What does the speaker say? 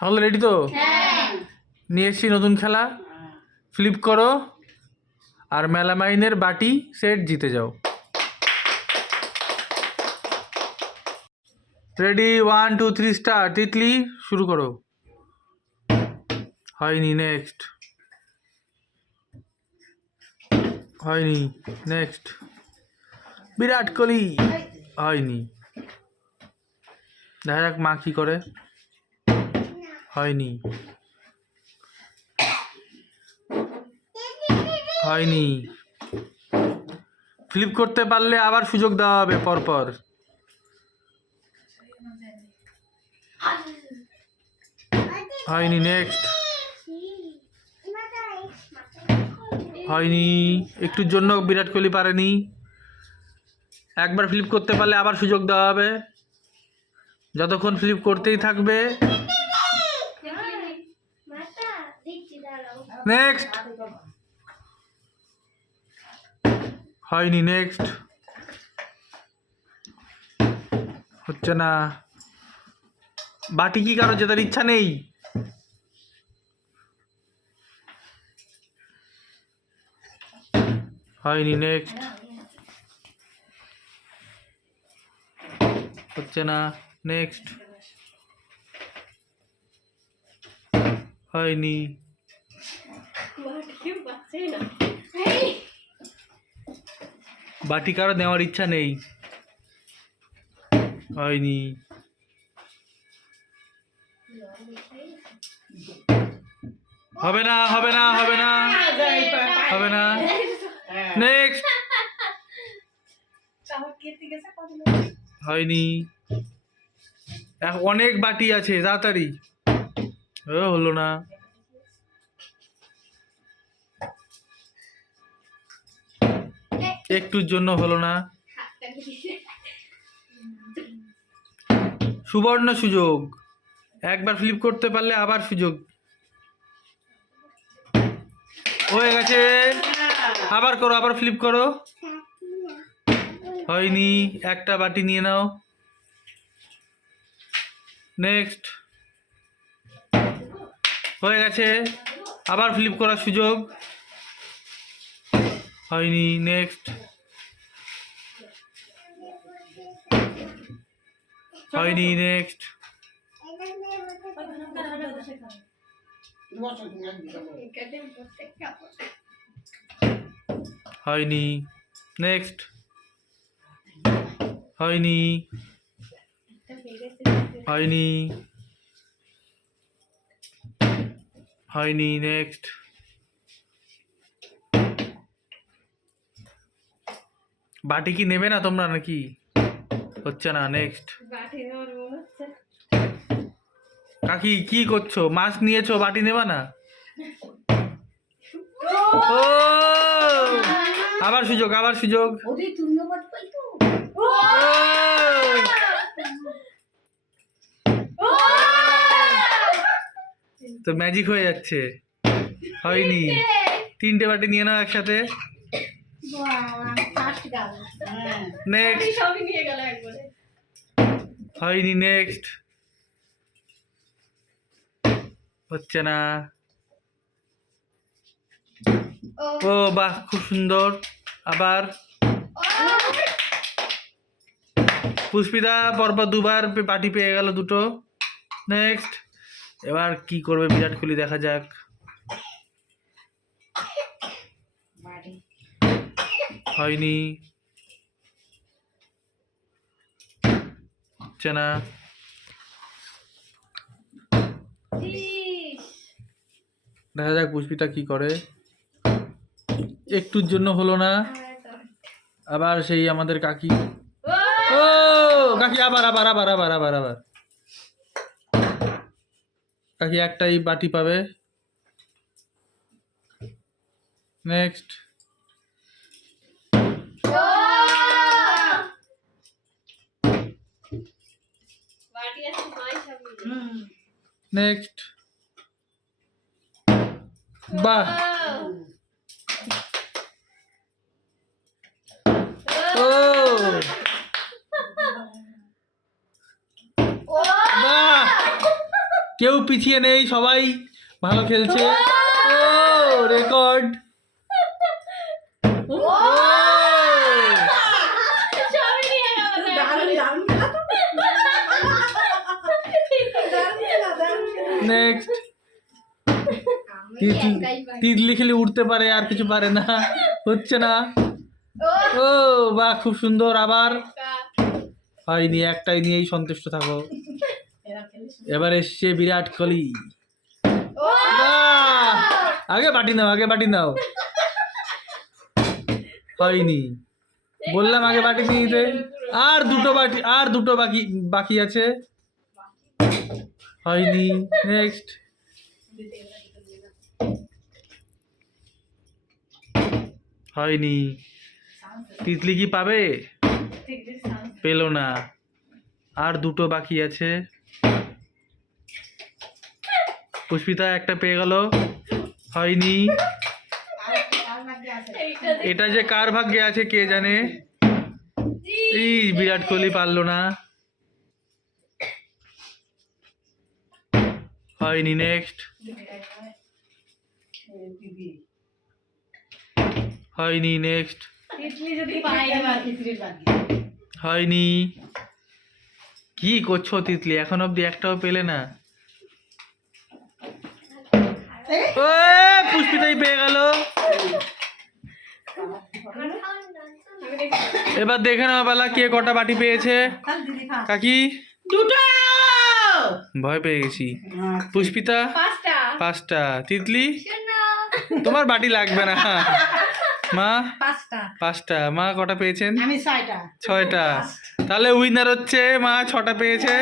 সকলে রেডি তো? নিয়ে এসছি নতুন খেলা। ফ্লিপ করো। আর মেলামাইনের বাটি সেট জিতে যাও। Ready one two three start Titli শুরু করো। হয়নি নেক্সট হয়নি নেক্সট বিরাট কোহলি। হয়নি। দেখা যাক মা কি করে। হয়নি। হয়নি। ফ্লিপ করতে পারলে আবার সুযোগ দেওয়া হবে পরপর। হয়নি নেক্সট হয়নি, একটুর জন্য বিরাট কোহলি পারেনি। একবার ফ্লিপ করতে পারলে আবার সুযোগ দেওয়া হবে। যতক্ষণ ফ্লিপ করতেই থাকবে নেক্সট হয়নি নেক্সট হচ্ছে না। বাটি কি কারও জেতার ইচ্ছা নেই? হয়নি নেক্সট হচ্ছে না নেক্সট হয়নি। বাটি কারও নেওয়ার ইচ্ছা নেই। হয়নি। হবে না হবে না হবে না। হবে না। নেক্সট হয়নি। অনেক বাটি আছে, তাড়াতাড়ি। হলো না। একটুর জন্য হলো না। সুবর্ণ সুযোগ। একবার ফ্লিপ করতে পারলে আবার সুযোগ। হয়ে গেছে। আবার করো, আবার ফ্লিপ করো। হয়নি। একটা বাটি নিয়ে নাও। নেক্সট হয়ে গেছে। আবার ফ্লিপ করার সুযোগ। হয়নি নেক্সট হয়নি নেক্সট হয়নি নেক্সট হয়নি হয়নি হয়নি নেক্সট বাটি কি নেবে না তোমরা নাকি? হচ্ছে না নেক্সট কাকি কি করছ? মাছ নিয়েছো বাটি নেবা না? ও! আবার সুযোগ আবার সুযোগ। তো। ম্যাজিক হয়ে যাচ্ছে। হয়নি। তিনটে বাটি নিয়ে নাও একসাথে। হয়নি নেক্সট হচ্ছে না। ও ও বাহ খুব সুন্দর। আবার। পুষ্পিতা পরপর দুবার বাটি পেয়ে গেল দুটো। নেক্সট এবার কি করবে বিরাট কোহলি দেখা যাক। হয়নি। চেনা। দেখা যাক পুষ্পিতা কি করে। একটুর জন্য হলো না। আবার সেই আমাদের কাকি। ও, কাকি আবার আবার আবার আবার আবার আবার। কাকি একটাই বাটি পাবে। Next next. বাহ। কেউ পিছিয়ে নেই সবাই ভালো খেলছে। তিতলি খেলে উঠতে পারে, আর কিছু পারে না। হচ্ছে না। ও, বাহ, খুব সুন্দর। আবার? হয়নি, একটাই নিয়েই সন্তুষ্ট থাকো। এবার এসছে বিরাট কোহলি। আগে বাটি নাও, আগে বাটি নাও। হয়নি। বললাম আগে বাটি নিতে। আর দুটো বাটি, আর দুটো বাকি বাকি আছে। হয়নি। নেক্সট হয়নি। তিতলি কি পাবে? পেল না। আর দুটো বাকি আছে। পুষ্পিতা, একটা পেয়ে গেল। হয়নি। এটা যে কার ভাগ্যে আছে কে জানে? এই বিরাট কোহলি পারল না। হয়নি নেক্সট। হয়নি নেক্সট। হয়নি। কি করছ তিতলি? এখন অবধি একটাও পেলে না। ও পুষ্পিতাই পেয়ে গেল। এবার দেখে নাও বেলা কে কটা বাটি পেয়েছে। কাকি? দুটো! ভয় পেয়ে গেছি। পুষ্পিতা? পাঁচটা। পাঁচটা। তিতলি? তোমার বাটি লাগবে না। মা? পাঁচটা। পাঁচটা। মা কটা পেয়েছেন? আমি ছয়টা। ছয়টা। তাহলে উইনার হচ্ছে মা ছটা পেয়েছে।